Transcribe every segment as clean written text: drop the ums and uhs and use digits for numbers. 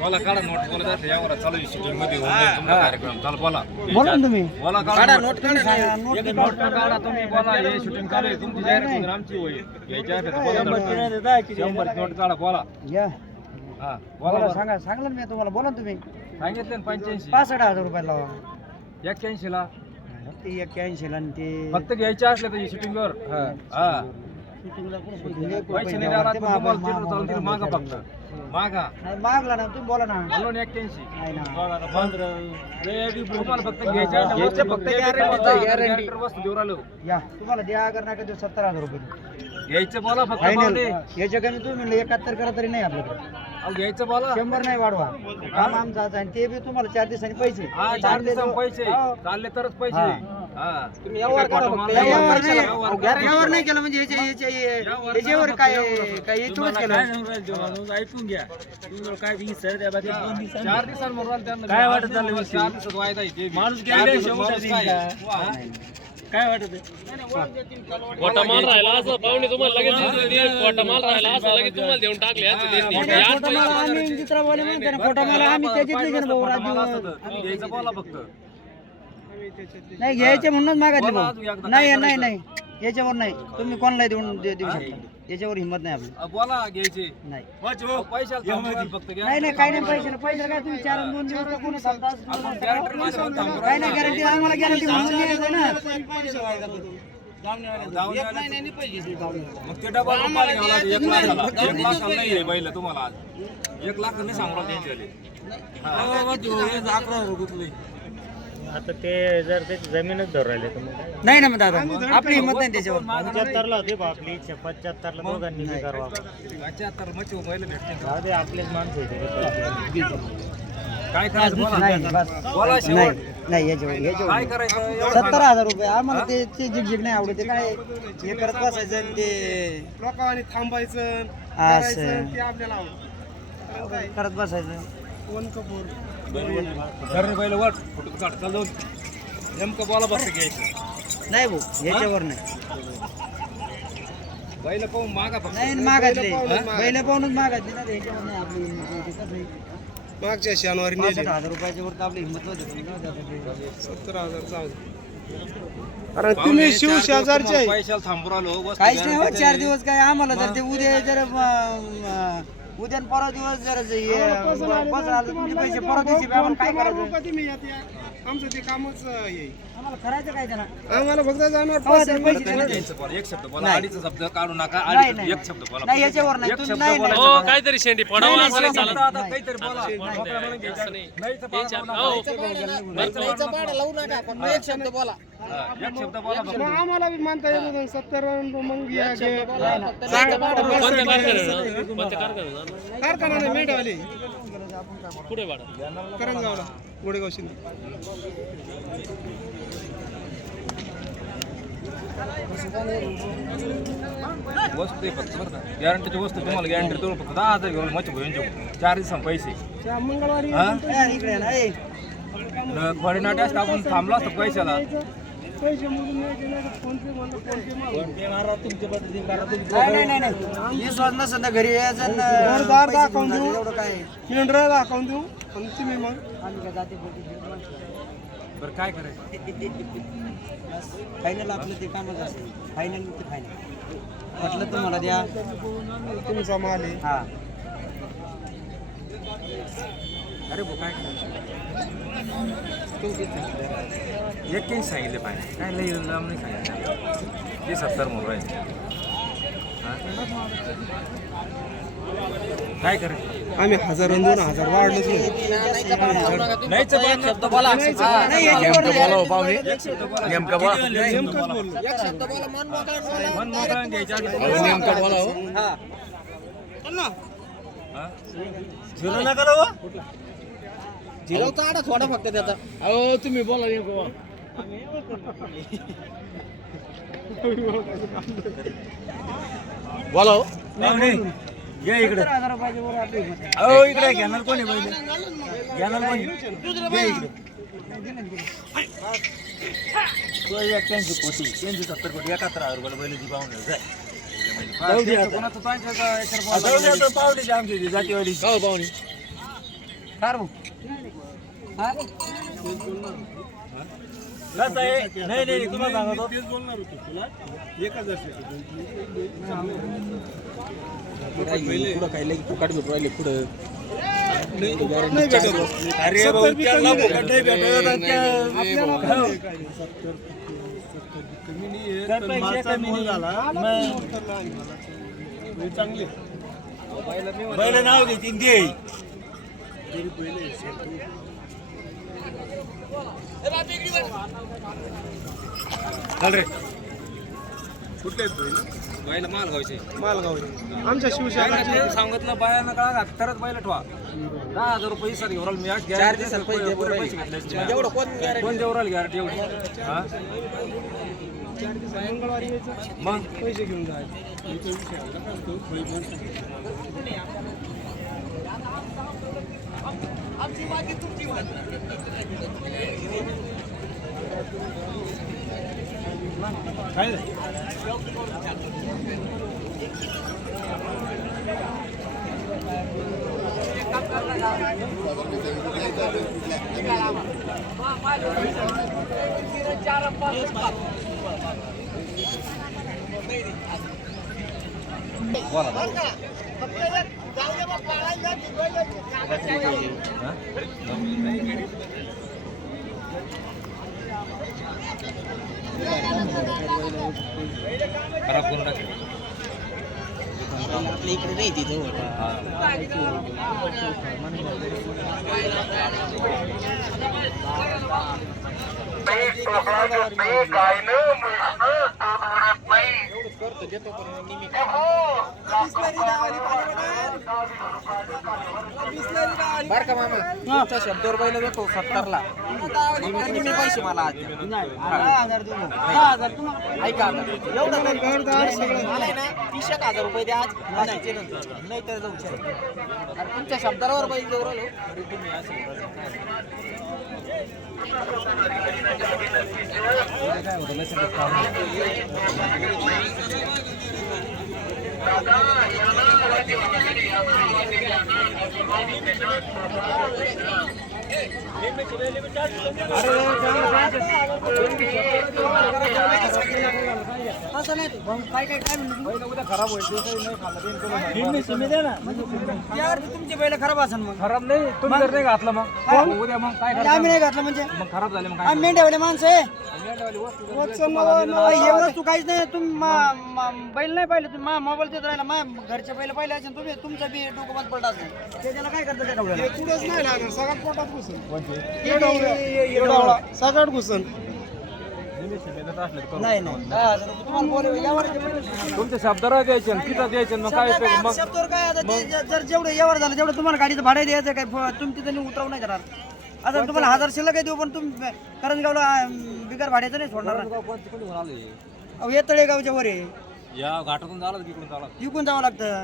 बोला काढा नोट बोला जाते यावर चालू शूटिंग मध्ये तुमचा कार्यक्रम चालू बोला बोला ना तुम्ही बोला काढा नोट काढा नोट काढा तुम्ही बोला हे शूटिंग चालू आहे तुमची जाहिरात आमची होईल घ्यायची आहे बोला 100 नोट काढा बोला या हा बोला बोला सांगा सांगलं ना मी तुम्हाला बोला ना तुम्ही सांगितलं ना 85 65,000 रुपये लावा 81 ला ते 81 ला आणि ते फक्त घ्यायचे असले तर शूटिंग वर हा पैसे नाही द्यावं लागत तुम्हाला थिएटर चालतील मागा फक्त मागा नाही मागला ना तुम्ही बोला ना बोलून 81 नाही ना तुम्हाला फक्त घ्यायचे फक्त गॅरंटी वस्तू देऊ राहिलो या तुम्हाला द्या अगर नाही का 70,000 रुपये घ्यायचं बोला फक्त फायनल पाहुणे. याच्या कमी तुम्ही म्हणलं 71 करा तरी नाही आपल्याकडे अहो घ्यायचं बोला 100 नाही वाढवा काम आमचा आहे आणि ते बी तुम्हाला 4 दिवसांनी पैसे हा 4 दिवसांनी पैसे हो. चालले तरच पैसे हा. हा तुम्ही यावर करा फक्त. यावर नाही यावर नाही केलं म्हणजे याच्यावर काय काय इथूनच केलं ऐकून घ्या काय सर द्या बाकी 4 दिवसांवर त्यांना काय वाटत चाललंय 4 दिवसात वायदा आहे ते बी. माणूस 4 गेले दिवसात माणूस काय? काय वाटत खोटा माल राहिला असं पाहुणे तुम्हाला लगेच खोटा माल राहिला असं लगेच तुम्हाला देऊन टाकले खोटा माल आम्ही चित्रावाले म्हणतो ना खोटा माल आम्ही त्याच्यातले घेऊन भाऊ खोटा माल राजू असतं तर तुम्ही घ्यायचं बोला फक्त नाही घ्यायचे म्हणूनच मागायचे बोला भाऊ अजून एकदा नाही काय नाही करायचं? नाही याच्यावर नाही तुम्ही कोणाला देऊ शकता याच्यावर हिंमत नाही आपली बोला घ्यायचे नाही पैशाला थांबवायला फक्त घ्या नाही नाही काही नाही पैसे काय तुम्ही 4 2 दिवस तर कोणी सांगता guarantee मध्ये पण थांबू काही नाही गॅरंटी आम्हाला गॅरंटी म्हणून द्यायचं ना मग ते डबल रुपयाला घ्यावं लागेल 1 लाखाला 1 लाखाला नाही आहे बैल तुम्हाला आज 1 लाख नाही सांगू त्यांच्यावाले आता ते जर त्याची जमीनच धरून राहिले तर मग नाही ना मग दादा आपली हिंमत नाही त्याच्यावर 75 ला होते बा आपली इच्छा 75 ला दोघांनी बी करावं 75 मच्छी बैल भेटते जाऊ दे आपलेच माणसं होते काय करायचं बोला नाही बस बोला शेवट नाही नाही याच्यावर काय करायचं एवढं 70,000 रुपये आम्हाला ते झिकझिक नाही आवडत ते काय हे करत बसायचं आणि ते लोकांनी थांबायचं असं ते आपल्याला आवडतं. करत बसायचं वन कपूर घरी बैल वाट फोटो काढ चाल जाऊन नेमकं बोला फक्त घ्यायचं नाही भाऊ याच्यावर नाही बैल पाहून मागा फक्त नाही मागायचे बैल पाहूनच मागायचे ना याच्यावर नाही आपली हिंमत. ते कसं आहे, मागच्या शनिवारी नेले 65,000 रुपयाच्या वर तर आपली हिंमत होती पण जाऊ द्या आता ते. 70,000 जाऊ दे. अरे तुम्ही शिवशेजारचे आहे. पैशाला थांबू राहिलो वस्तू काहीच नाही हो guarantee 4 दिवस काय आम्हाला जर ते उद्या जर उद्या आणि परवा दिवस जर आलं तुमचे पैसे परवा दिवशी आम्हाला काय करायचं रुपये तुम्ही येते. आमचं ते कामच येईल आम्हाला करायचं काय त्यांना आम्हाला फक्त जाणार हो, तर पैसे त्यांनी देणार. घ्यायचं बोला. एक शब्द बोला नाही. अडीच शब्द काढू नका नाही, अडीच नाही. एक शब्द बोला नाही याच्यावर नाही एक तुम्ही शब्द नाही बोला. नाही. हो काहीतरी शेंडी पडावं असं नाही चालत आता काहीतरी बोला मोकळ्या म्हणून घ्यायचं. नाहीचं बोला, बोला. हो एक शब्द बोला फक्त. मग आम्हाला बी मानता येत होतं 70 मग या घे. कोणत्या कारखान्यात कारखाना नाही मेंढवाले पुढे वाढा करंजगावला गोडेगाव शिंदे वस्तू आहे फक्त बरं का गॅरंटीची वस्तू तुम्हाला गॅरंटी देऊ फक्त 10,000 घेऊन मच्छी घेऊन जाऊ 4 दिवसां पैसे त्या मंगळवारी हा ए, इकडे ये ना ए. खडीनाटे असतं आपण थांबलो असतो पैशाला पैसे मोजून न्यायचे नाही तर फोन पे म्हणलं फोन पे मारा. नाही नाही नाही विश्वास नसेल तर घरी यायचं आणि घरदार पैसे दाखवून घेऊन देऊ. जायचं. एवढं काय सिलेंडर दाखवून देऊ आणि तुम्ही मग आम्ही काय जाते बरं काय करायचं फायनल आपलं ते कामच असेल फायनल ते फायनल म्हटलं तुम्हाला द्या तुमचा माल आहे. हा अरे भाऊ काय एक काही सांगितले पाहिजे काय लई लांब नाही सांगितलं ते 70 म्हणून राहिले काय करायचं आम्ही 1000 आणि 2000 वाढलोच नाही. नाहीच शब्द बोला नाही याच्यावर नाही. नेमकं बोला नेमकंच बोललो. मन मोकळं घ्यायच्या नेमकं बोला हो झिरो नका रो अहो तुम्ही बोला नेमकं बोला हो या इकडे 70,000 रुपयाच्या वर आपली हिंमत आहे. अहो इकडे घेणार कोणी पहिले घेणार कोणी या इकडे तो 81 कोटी 70 कोटी 71,000 रुपयाला बैल जी पाहून जाय कोणाचं पंचायत याच्यावर बोलायला. कार भाऊ. हा? कसं आहे? नाही तुम्हाला सांगतो अरे भाऊ, त्याला फुकट नाही पहिलं नाव घेतील ते बैल मालगावचे मालगाव आमच्या शिवशाही सांगितलं बायानं काळा घात तरच बैल ठेवा. 10,000 रुपये सर घेऊन मी 4 दिवसात पैसे एवढं कोण देऊ राहिल गॅरंटी एवढी हा? मग पैसे घेऊन जायचे खराब करून टाक. आपल्या इकडे नाही तिथं बर का मामा तुमच्या शब्दावर बैल देतो 70ला निम्मे पैसे मला आज ऐका एवढं मला ना 30,000 रुपये द्या आज नाही तर जाऊ शकत तुमच्या शब्दावर बैल देऊ राहिलो तुम्ही खराब होईल तुमचे बैल खराब असेल मग खराब नाही तुम्ही जर नाही घातलं मग उद्या मग काय करता? आम्ही नाही घातलं म्हणजे मग खराब झाले मग काय आम्ही मेंढ्यावाले माणसं आहे करता? हे वस्तू काहीच नाही तुम्ही बैल नाही पाहिले तुम्ही मोबाईल देत राहिला घरचे बैल पाहिले असेल तुम्ही तुमचं बी डोकं बंद पडला असेल त्याला काय करता त्या डवळ्याला? पुढंच नाही लागणार सगळ्यात पोटात घुसन डवळा. सगळ्यात घुसन नाही नाही 10,000 रुपये तुम्हाला बोलवलं, यावरचे बैल. तुमच्या शब्दावर द्यायचे तिथं द्यायचे मग काय शब्दावर मग शब्दावर काय आता ते जर जेवढं यावर झालं तेवढं तुम्हाला गाडीचं भाडं द्यायचं काय तुम्ही तिथं उतरव नाही करणार आता तुम्हाला 1000 शिल्लक आहे देऊ पण तुम्ही करंजगावला बिगर भाड्याचं नाही सोडणार ना. अहो हे तळेगावच्या वर आहे या घाटातून झालं की इकडून झालं विकून जावं लागतं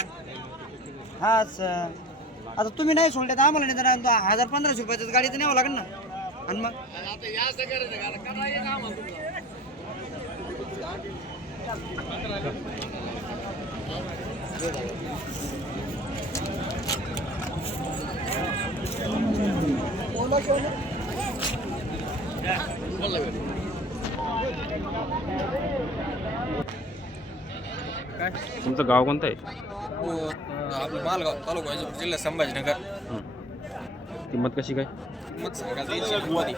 हाच आता तुम्ही नाही सोडले तर आम्हाला नाही देणार 1,000-1,500 रुपयाचं गाडीचं न्यावं लागेल ना आणि मग तुमचं गाव कोणतं आहे? आपलं मालगाव तालुका जिल्हा संभाजीनगर. किंमत कशी काय? किंमत सांगा 300 रुपये.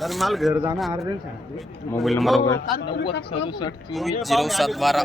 तर माल घर जाणं अर्जंट सांगते मोबाईल नंबर वगैरे 906712.